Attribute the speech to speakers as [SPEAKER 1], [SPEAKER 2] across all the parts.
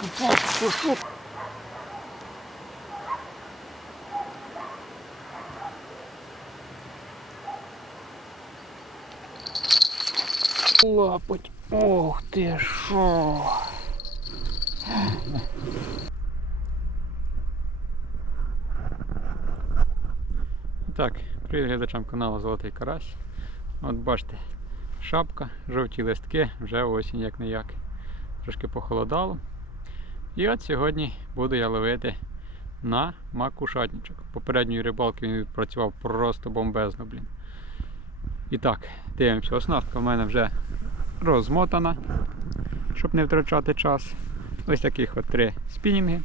[SPEAKER 1] Шук. Лапать. Ох ти що. Так, привіт глядачам каналу Золотий Карась. От бачите, шапка, жовті листки, вже осінь як не як. Трошки похолодало. І от сьогодні буду я ловити на макушатничок. Попередньої рибалки він відпрацював просто бомбезно, блін. І так, дивимося, оснастка в мене вже розмотана, щоб не втрачати час. Ось таких от три спінінги.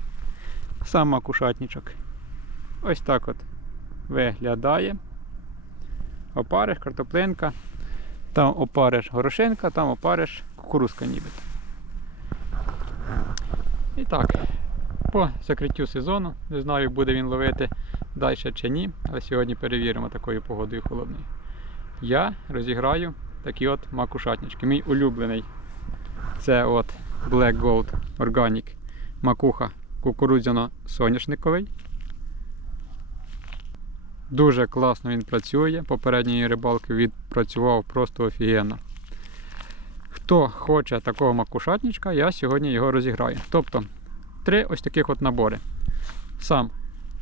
[SPEAKER 1] Сам макушатничок. Ось так от виглядає. Опариш, картоплинка, там опариш горошинка, там опариш кукурузка нібито. Так, по закриттю сезону, не знаю, буде він ловити далі чи ні, але сьогодні перевіримо такою погодою холодною. Я розіграю такі от макушатнички. Мій улюблений це от Black Gold Organic макуха кукурудзяно-соняшниковий. Дуже класно він працює. Попередньої рибалки відпрацював просто офігенно. Хто хоче такого макушатничка, я сьогодні його розіграю. Тобто три ось таких от набори. Сам,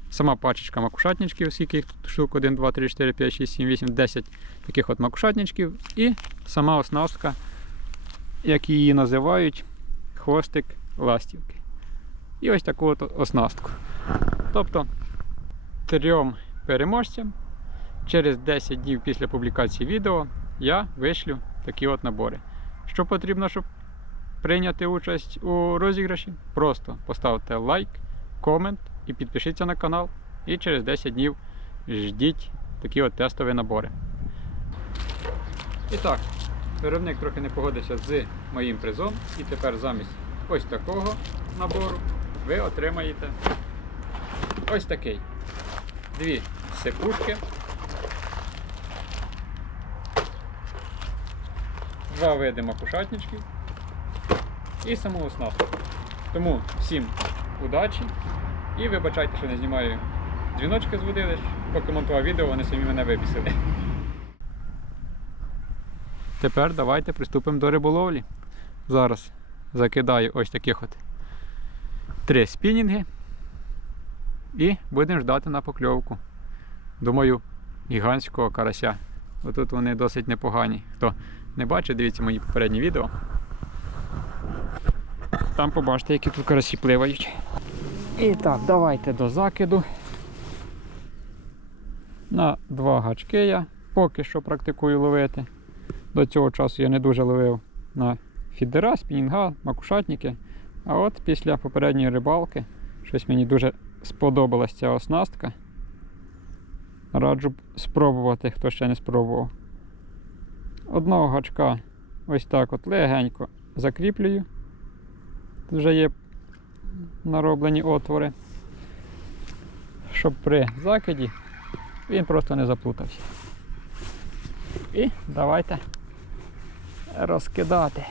[SPEAKER 1] сама пачечка макушатничків, скільки їх тут штук, 1, 2, 3, 4, 5, 6, 7, 8, 10 таких от макушатничків. І сама оснастка, як її називають, хвостик ластівки. І ось таку от оснастку. Тобто трьом переможцям через 10 днів після публікації відео я вишлю такі от набори. Що потрібно, щоб прийняти участь у розіграші? Просто поставте лайк, комент і підпишіться на канал. І через 10 днів ждіть такі от тестові набори. І так, виробник трохи не погодився з моїм призом. І тепер замість ось такого набору ви отримаєте ось такий. Дві сипушки. Два види макушатничків і саму оснастку. Тому всім удачі і вибачайте, що не знімаю дзвіночки з води, лиш поки монтував відео, вони самі мене вибісили. Тепер давайте приступимо до риболовлі. Зараз закидаю ось таких от три спінінги і будемо ждати на покльовку. Думаю, гігантського карася. Отут вони досить непогані. Хто не бачив, дивіться мої попередні відео. Там побачите, які тут карасі пливають. І так, давайте до закиду. На два гачки я поки що практикую ловити. До цього часу я не дуже ловив на фідера, спінінга, макушатники. А от після попередньої рибалки щось мені дуже сподобалась ця оснастка. Раджу спробувати, хто ще не спробував. Одного гачка ось так от легенько закріплюю. Тут вже є нароблені отвори, щоб при закиді він просто не заплутався. І давайте розкидати.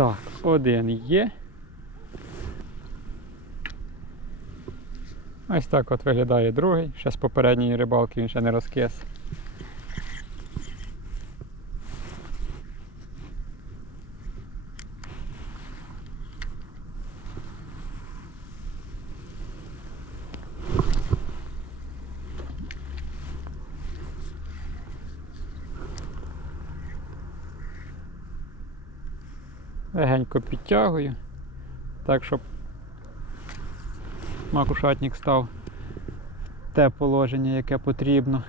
[SPEAKER 1] Так, один є. Ось так от виглядає другий. Ще з попередньої рибалки він ще не розкис. Підтягую, так щоб макушатник став в те положення, яке потрібно.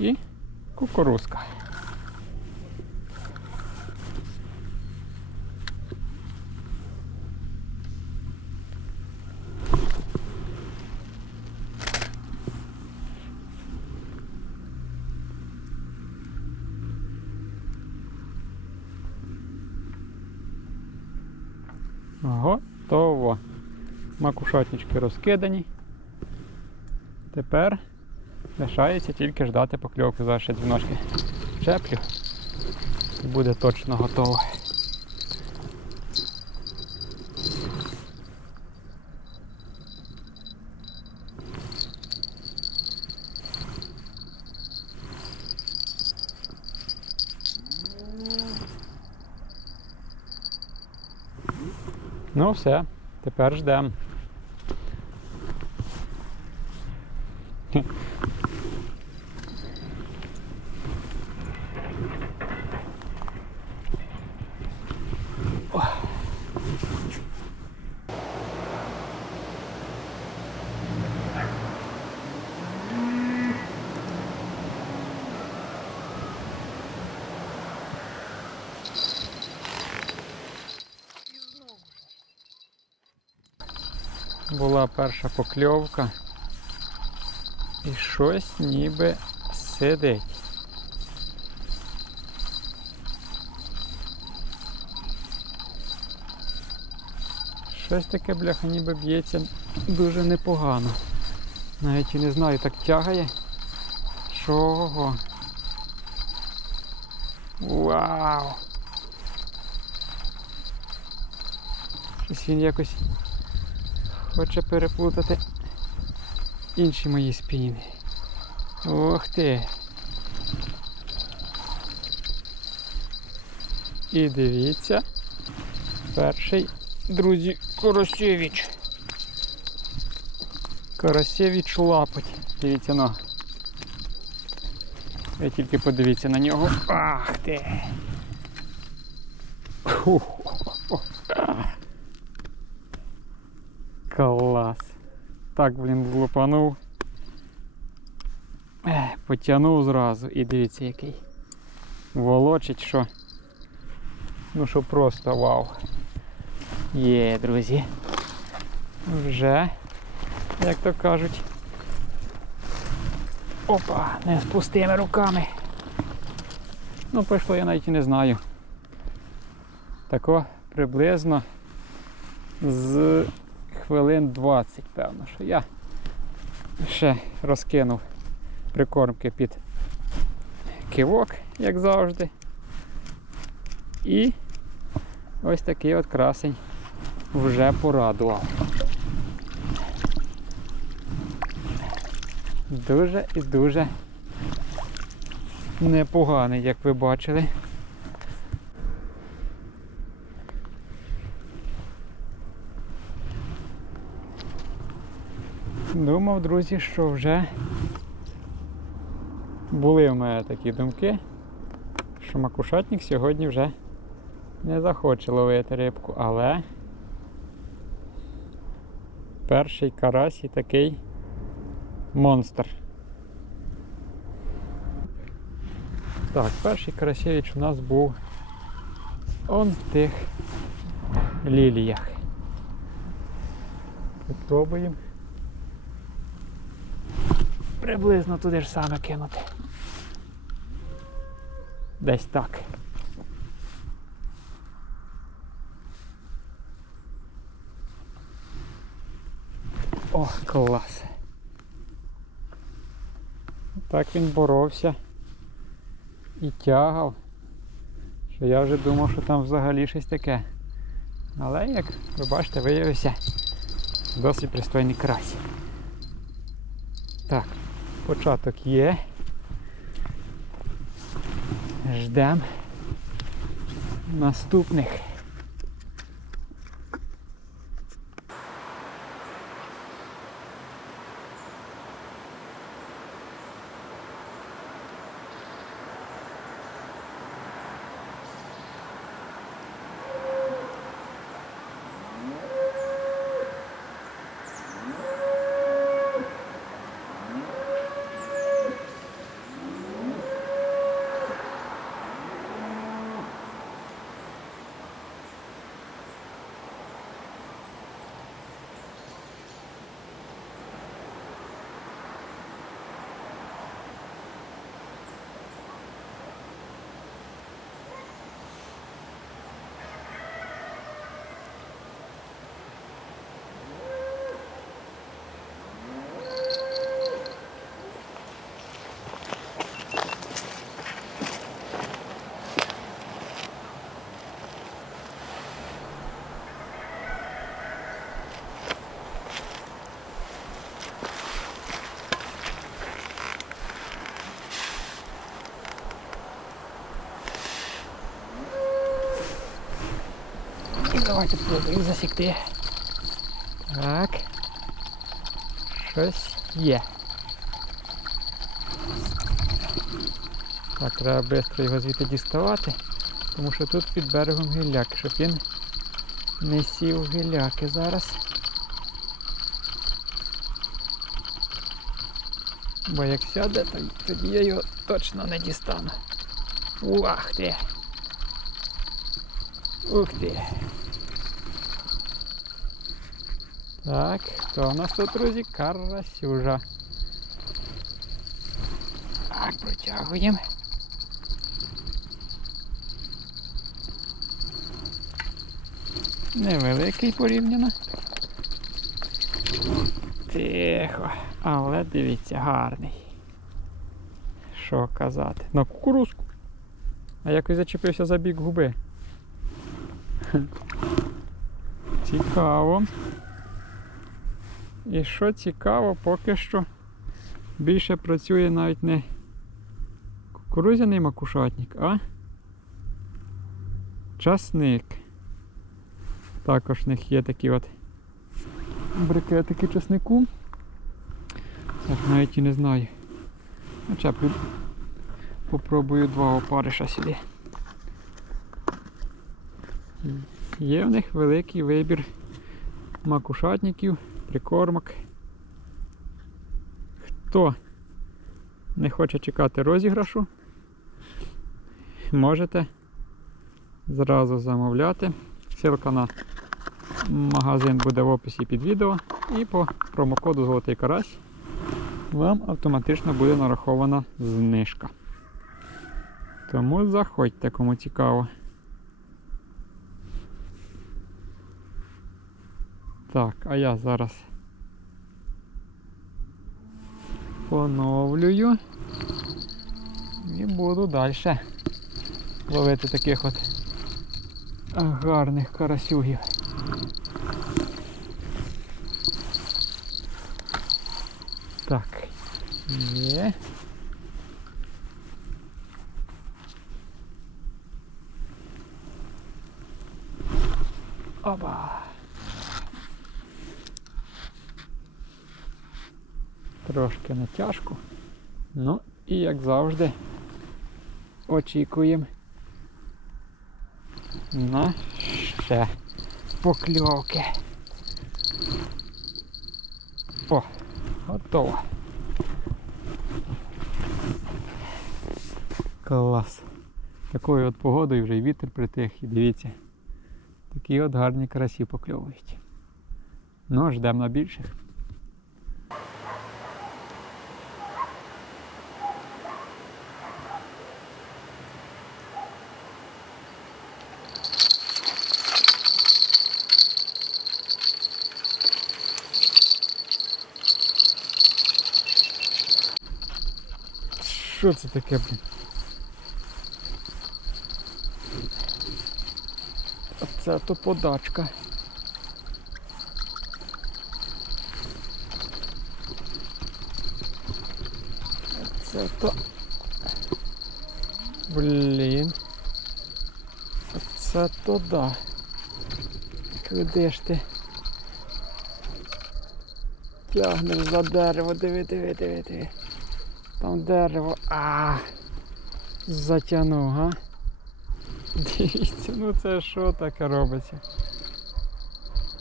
[SPEAKER 1] І кукурузка. Готово. Макушатнички розкидані. Тепер лишається тільки ждати покльовки. Зараз ще дзвіночки чеплю. І буде точно готово. Ну все, тепер ждемо. Перша покльовка. І щось ніби сидить. Щось таке, бляха, ніби б'ється дуже непогано. Навіть і не знаю, так тягає. Чого? Вау! Щось він якось хоче переплутати інші мої спіни. Ох ти. І дивіться, перший, друзі, Коросєвич. Коросєвич лапоть. Дивіться на. Ви тільки подивіться на нього. Ах ти. Ху-ху-ху. Клас. Так, блін, лупанув. Ех, Потягнув зразу і дивіться який. Волочить, що. Ну що просто вау. Є, друзі. Вже, як то кажуть. Опа, не з пустими руками. Ну, пішло я навіть і не знаю. Тако приблизно з хвилин 20, певно, що я ще розкинув прикормки під кивок, як завжди. І ось такий от красень вже порадував. Дуже і дуже непоганий, як ви бачили. Думав, друзі, що вже були в мене такі думки, що макушатник сьогодні вже не захоче ловити рибку, але перший карась і такий монстр. Так, перший карасєвич у нас був он в тих ліліях. Попробуємо приблизно туди ж саме кинути. Десь так. О, клас. Так він боровся і тягав, що я вже думав, що там взагалі щось таке. Але, як ви бачите, виявився досить пристойний карась. Так, початок є. Ждемо наступних. Давайте спробуємо засікти. Так. Щось є. Так, треба швидко його звідти діставати, тому що тут під берегом гілляки, щоб він не сів гілляки зараз. Бо як сяде, то тоді я його точно не дістану. Ух ти! Ух ти! Так, хто у нас тут, друзі? Карасюжа. Так, протягуємо. Невеликий порівняно. Тихо, але дивіться, гарний. Що казати? На кукурузку. А якось зачепився за бік губи. Цікаво. І що цікаво, поки що більше працює навіть не кукурудзяний макушатник, а часник. Також в них є такі от брикетики часнику. Так, навіть і не знаю. Хоча попробую два опариша сюди. Є в них великий вибір макушатників, прикормок. Хто не хоче чекати розіграшу, можете зразу замовляти. Ссылка на магазин буде в описі під відео. І по промокоду Золотий Карась вам автоматично буде нарахована знижка. Тому заходьте, кому цікаво. Так, а я зараз поновлюю і буду далі ловити таких от гарних карасюгів. Так, є. Оба. Трошки натяжку. Ну і як завжди очікуємо на ще покльовки. О, готово. Клас. Такою от погодою вже й вітер притих і дивіться. Такі от гарні карасі покльовують. Ну, ждемо на більших. Що це таке, блін? Це то подачка. Це то. Блін. Це то да. Куди ж ти? Тягнеш за дерево, диви, диви, диви, диви. Там дерево. А затягнув, га? Дивіться, ну це що таке робиться?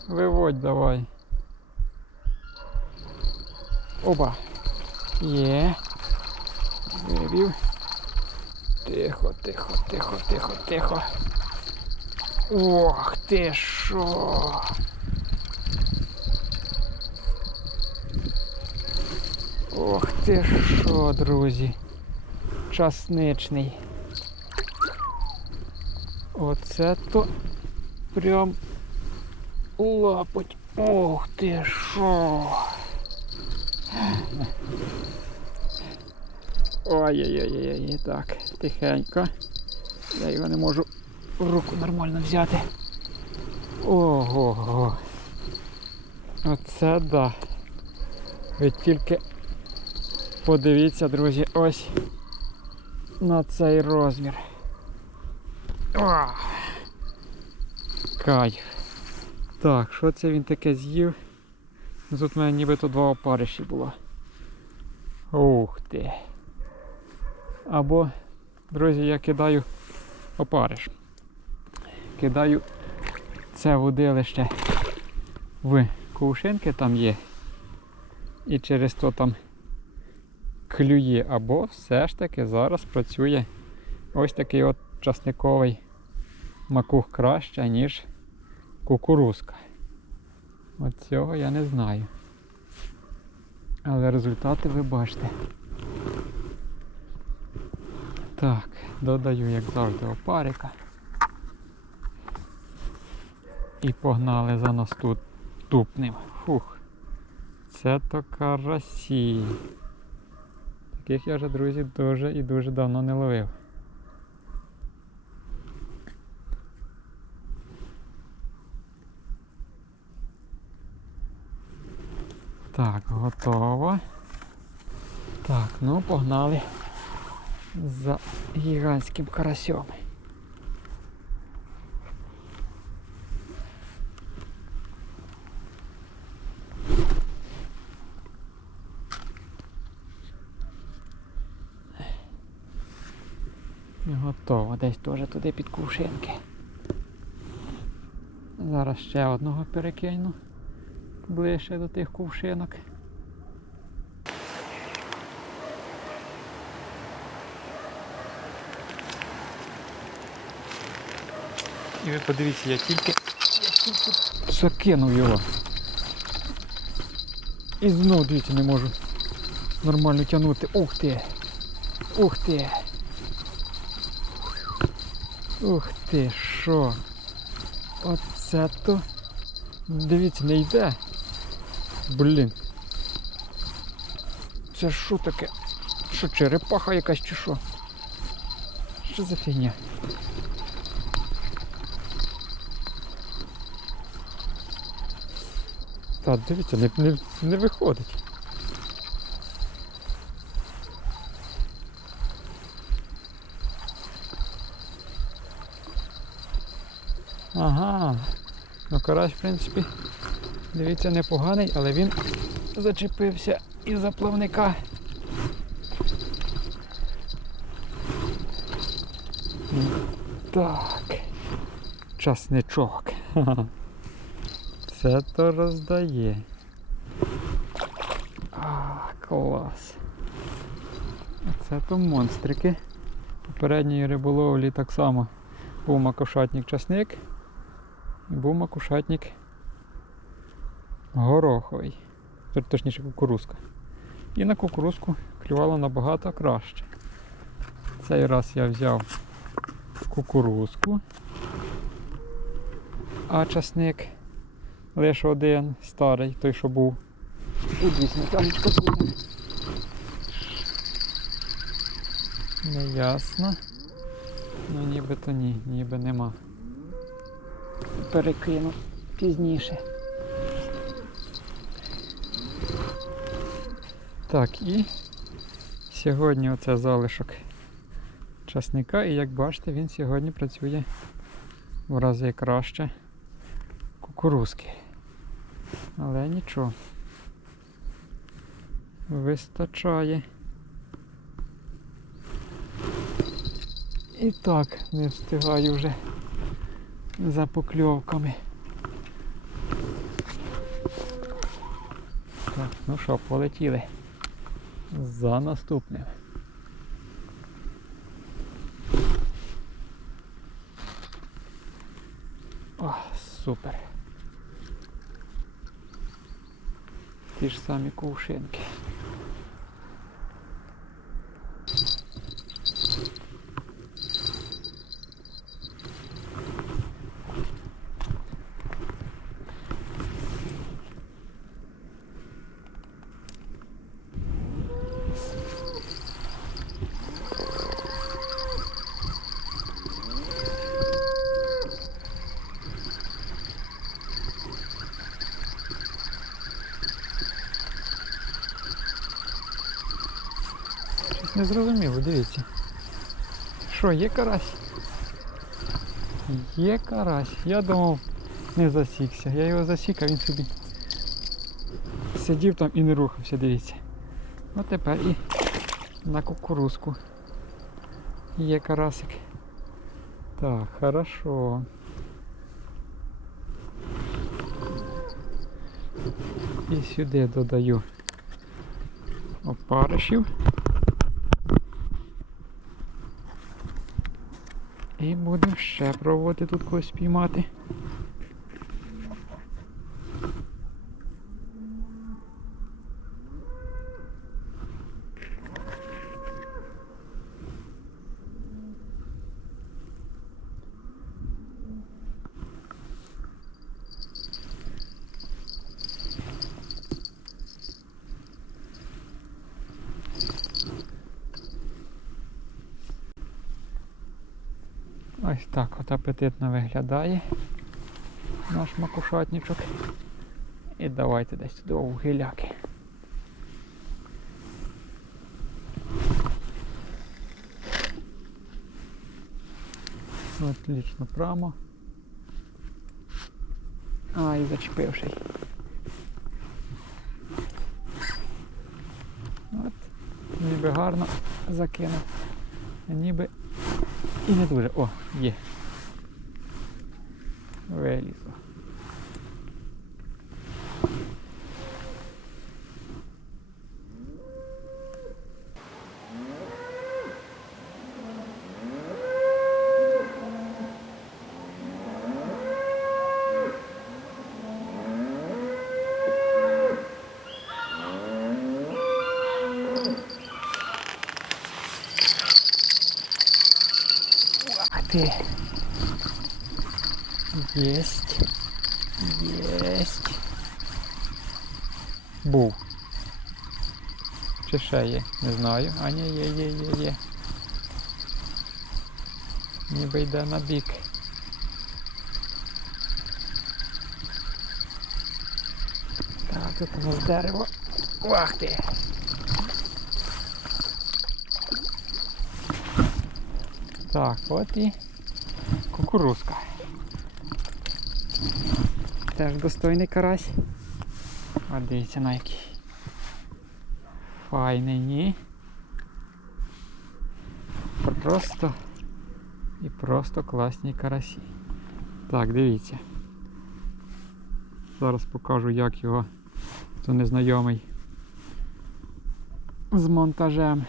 [SPEAKER 1] Виводь давай. Оба. Є. Вивів. Тихо, тихо, тихо, тихо, тихо. Ох ти що. Ох ти що, друзі. Часничний. Оце то прям лапоть. Ох ти що. Ой-ой-ой, так, тихенько. Я його не можу руку нормально взяти. Ого. Оце да. Ви тільки подивіться, друзі, ось на цей розмір. О! Кайф. Так, що це він таке з'їв? Ну, Тут в мене нібито два опариші було. Ух ти. Або, друзі, я кидаю опариш. Кидаю це водилище в кувшинки там є. І через то там клює. Або все ж таки зараз працює ось такий от часниковий макух краще, ніж кукурузка. От цього я не знаю. Але результати ви бачите. Так, додаю, як завжди, опарика. І погнали за наступним. Фух. Це то карасі. Таких я вже, друзі, дуже і дуже давно не ловив. Так, готово. Так, ну погнали за гігантським карасем. І десь теж туди під кувшинки. Зараз ще одного перекину ближче до тих кувшинок. І ви подивіться, я тільки закинув його. І знову, дивіться, не можу нормально тягнути. Ух ти! Ух ти! Ух ти, що? Оце то. Дивіться, не йде. Блін. Це що таке? Що, черепаха якась чи що? Що за фігня? Та дивіться, не, не, не виходить. Ну карась, в принципі, дивіться, непоганий, але він зачепився із заплавника. Так. Часничок. Це то роздає. А, клас. Це то монстрики. Попередньої риболовлі так само був макошатник часник був макушатник гороховий. Точніше кукурузка. І на кукурузку клювало набагато краще. Цей раз я взяв кукурузку, а часник лише один старий, той, що був. І дійсно тянечко буде. Неясно. Ну нібито ні, ніби нема перекину пізніше. Так, і сьогодні оце залишок часника, і як бачите, він сьогодні працює в рази краще кукурузки. Але нічого. Вистачає. І так, не встигаю вже за покльовками. Так, ну що, полетіли за наступним. О, супер. Ті ж самі кувшинки. Щось не зрозуміло, дивіться. Що, є карась? Є карась. Я думав, не засікся. Я його засік, а він собі сидів там і не рухався, дивіться. От тепер і на кукурузку є карасик. Так, хорошо. І сюди додаю опаришів. І будемо ще пробувати тут когось спіймати. Ось так от апетитно виглядає наш макушатничок. І давайте десь туди у гиляки. Отлично, прямо. А, і зачепивший. От, ніби гарно закинув. Ніби і не дуже. О, є. Ух. Есть. Есть. Був. Чи ще є? Не знаю. А ні, є, є, є, є. Ніби йде на бік. Так, тут у нас дерево. Ух ти! Так, от і кукурузка. Теж достойний карась. А дивіться на який. Файний, ні. Просто і просто класні карасі. Так, дивіться. Зараз покажу, як його хто незнайомий з монтажем.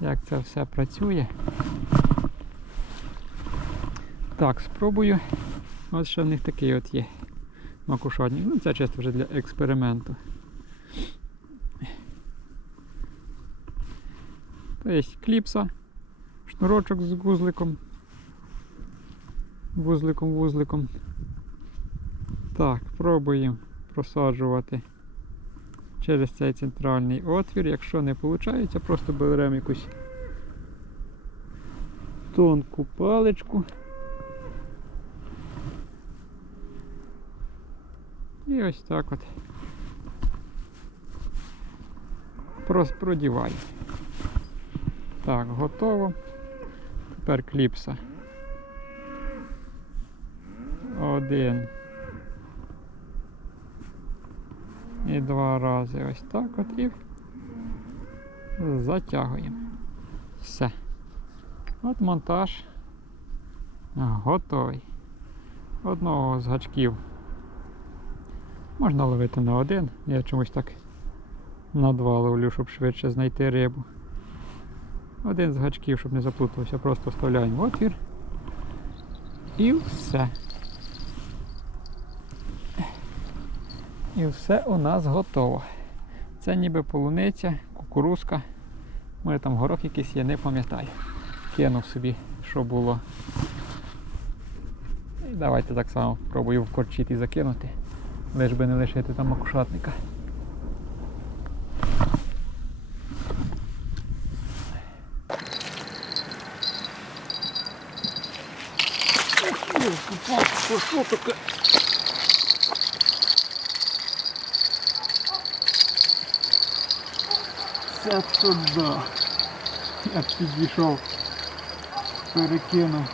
[SPEAKER 1] Як це все працює. Так, спробую. Ось ще в них такий от є макушатник. Ну це чисто вже для експерименту. То є кліпса, шнурочок з вузликом. Вузликом, вузликом. Так, пробуємо просаджувати через цей центральний отвір. Якщо не виходить, просто беремо якусь тонку паличку. І ось так от просто продіваю. Так, готово. Тепер кліпса. Один. І два рази ось так от і затягуємо. Все. От монтаж готовий. Одного з гачків можна ловити на один. Я чомусь так на два ловлю, щоб швидше знайти рибу. Один з гачків, щоб не заплутався, просто вставляємо в отвір. І все. І все у нас готово. Це ніби полуниця, кукурузка. Може там горох якийсь є, не пам'ятаю. Кинув собі, що було. І давайте так само пробую в корчіт закинути. Лиш би не лишити там макушатника. Що таке? Це туди. Я підійшов, перекинув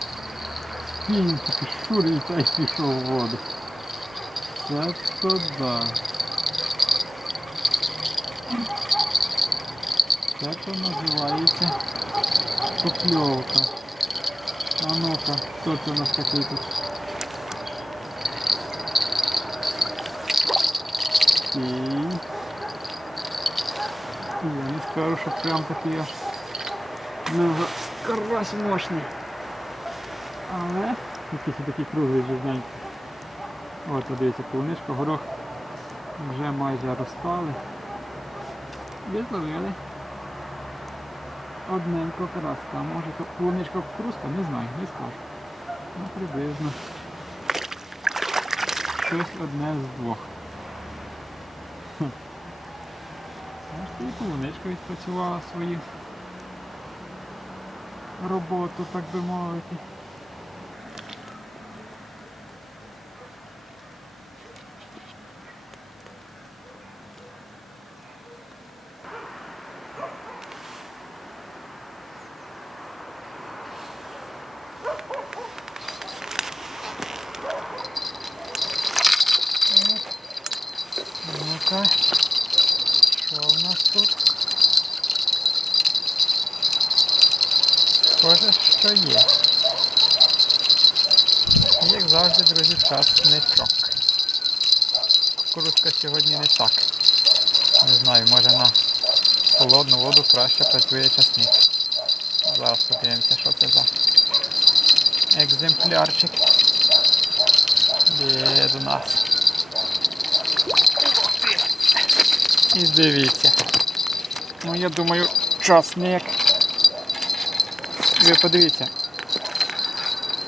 [SPEAKER 1] Кінь такий шурий та й пішов в воду. Це то да. Це то називається покльовка. А ну-ка, хто це у нас такий тут? Я що прям такий аж мега карась мощний. Але якийсь такий круглий жирненький. От, дивіться, полуничка, горох вже майже розстали. Відловили одненького караска. А може полуничка кукурузка? Не знаю, не скажу. Ну приблизно. Щось одне з двох. І полуничка відпрацювала свою роботу, так би мовити. Ну-ка, що в нас тут? Схоже, що є. Як завжди, друзі, часничок. Кукурузка сьогодні не так. Не знаю, може на холодну воду краще працює часник. Зараз подивимося, що це за екземплярчик. Є до нас. І дивіться. Ну я думаю, часник. Ви подивіться.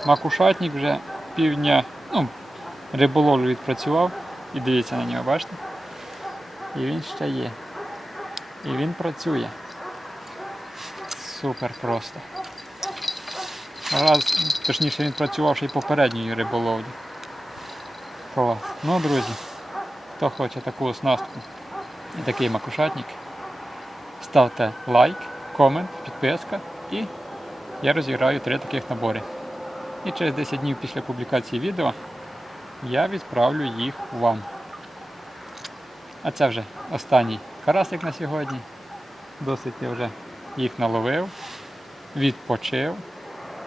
[SPEAKER 1] Макушатник вже півдня, ну, риболовлю відпрацював. І дивіться на нього, бачите? І він ще є. І він працює. Супер просто. Раз, точніше він працював ще й попередньої риболовлі. Клас. Ну, друзі, хто хоче таку оснастку і такий макушатник, ставте лайк, комент, підписка і я розіграю три таких набори. І через 10 днів після публікації відео я відправлю їх вам. А це вже останній карасик на сьогодні. Досить я вже їх наловив, відпочив.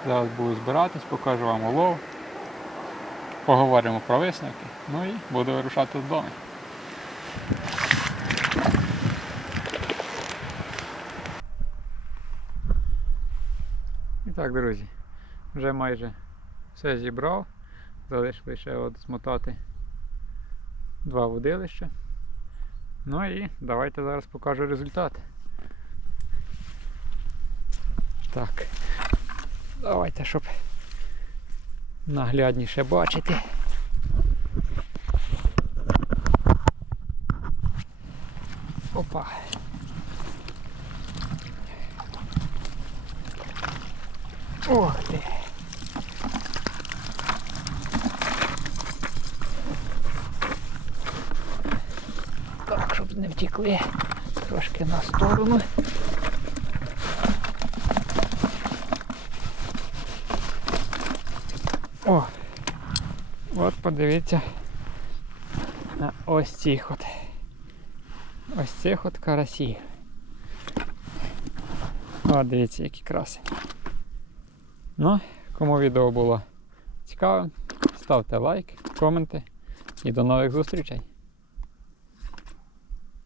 [SPEAKER 1] Зараз буду збиратись, покажу вам улов. Поговоримо про висновки. Ну і буду вирушати додому. Так, друзі, вже майже все зібрав. Залишили ще от змотати два водилища. Ну і давайте зараз покажу результат. Так. Давайте, щоб наглядніше бачити. Опа. Ох ти. Так, щоб трошки на сторону. О! От подивіться на ось цих от. Ось цих от карасів. О, дивіться, які краси. Ну, кому відео було цікаве, ставте лайк, коменти і до нових зустрічей.